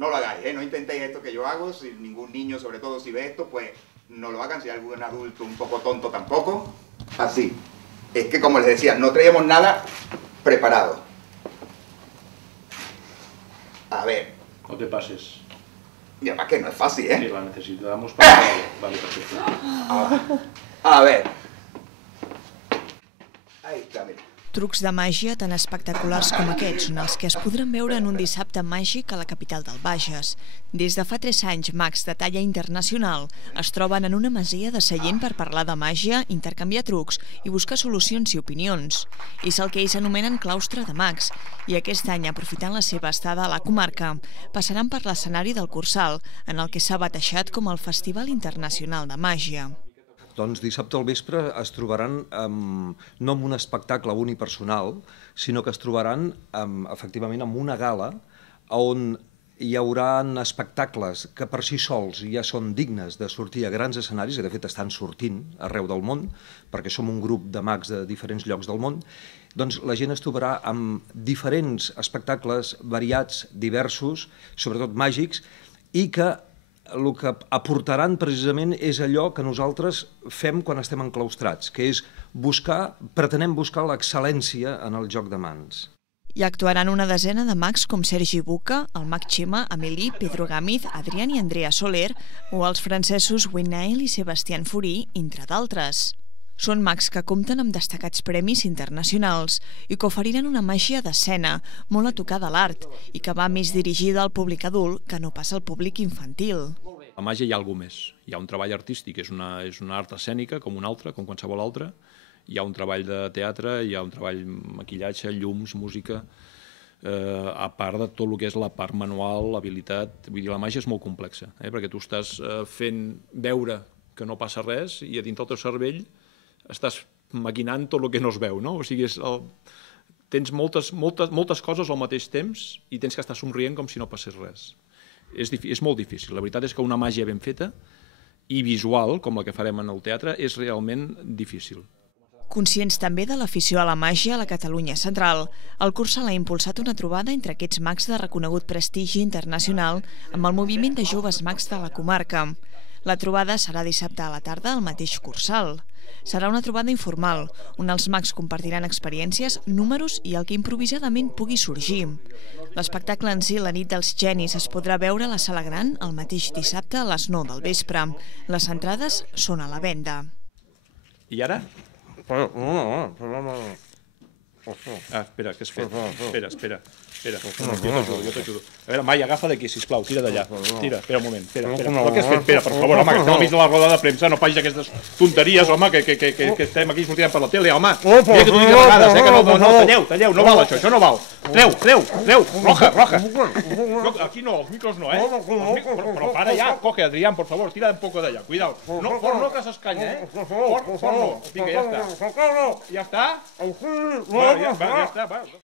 no lo hagáis, ¿eh? No intentéis esto que yo hago, si ningún niño, sobre todo si ve esto, pues no lo hagan, si hay algún adulto un poco tonto tampoco. Así. Es que como les decía, no traíamos nada preparado. A ver. No te pases. Y además que no es fácil, ¿eh? Sí, la necesitamos para... Vale, perfecto. A ver. Ahí está, mira. Trucs de màgia tan espectaculars com aquests són els que es podran veure en un dissabte màgic a la capital del Bages. Des de fa 3 anys, mags de talla internacional es troben en una masia de Sallent per parlar de màgia, intercanviar trucs i buscar solucions i opinions. És el que ells anomenen claustre de mags, i aquest any, aprofitant la seva estada a la comarca, passaran per l'escenari del Cursal, en el que s'ha batejat com el Festival Internacional de Màgia. Doncs dissabte al vespre es trobaran no amb un espectacle unipersonal, sinó que es trobaran efectivament amb una gala on hi haurà espectacles que per si sols ja són dignes de sortir a grans escenaris, i de fet estan sortint arreu del món, perquè som un grup de mags de diferents llocs del món. Doncs la gent es trobarà amb diferents espectacles variats, diversos, sobretot màgics, i que el que aportaran precisament és allò que nosaltres fem quan estem enclaustrats, que és pretenem buscar l'excel·lència en el joc de mans. Hi actuaran una desena de mags com Sergi Buca, el mag Xema, Amélie, Pedro Gámez, Adrián i Andrea Soler, o els francesos Winail i Sebastián Furí, entre d'altres. Són mags que compten amb destacats premis internacionals i que oferiran una màgia d'escena, molt a tocar de l'art, i que va més dirigida al públic adult que no pas al públic infantil. La màgia hi ha alguna més. Hi ha un treball artístic, és una art escènica com una altra, com qualsevol altra. Hi ha un treball de teatre, hi ha un treball maquillatge, llums, música, a part de tot el que és la part manual, l'habilitat. Vull dir, la màgia és molt complexa, perquè tu estàs fent veure que no passa res i a dintre del teu cervell estàs maquinant tot el que no es veu, no? O sigui, tens moltes coses al mateix temps i tens que estar somrient com si no passés res. És molt difícil. La veritat és que una màgia ben feta i visual, com la que farem en el teatre, és realment difícil. Conscients també de l'afició a la màgia a la Catalunya central, el Cursal ha impulsat una trobada entre aquests mags de reconegut prestigi internacional amb el moviment de joves mags de la comarca. La trobada serà dissabte a la tarda al mateix Cursal. Serà una trobada informal, on els mags compartiran experiències, números i el que improvisadament pugui sorgir. L'espectacle en si, la nit dels genis, es podrà veure a la Sala Gran el mateix dissabte a les 9 del vespre. Les entrades són a la venda. I ara? Espera, què has fet? Espera. Jo t'ajudo. A veure, Mai, agafa d'aquí, sisplau, tira d'allà. Tira, espera un moment, espera. Però què has fet? Espera, per favor, home, que estem al mig de la roda de premsa, no facis aquestes tonteries, home, que estem aquí sortint per la tele, home. Mira que t'ho dic de vegades, que no, talleu, no val això no val. Treu, roja. Aquí no, els micros no, Però para ja, coge, Adrián, por favor, tira un poco d'allà, cuidao. No, que s'escanya, Fort no. Vinga, ja està. Ja està? Ja està, va.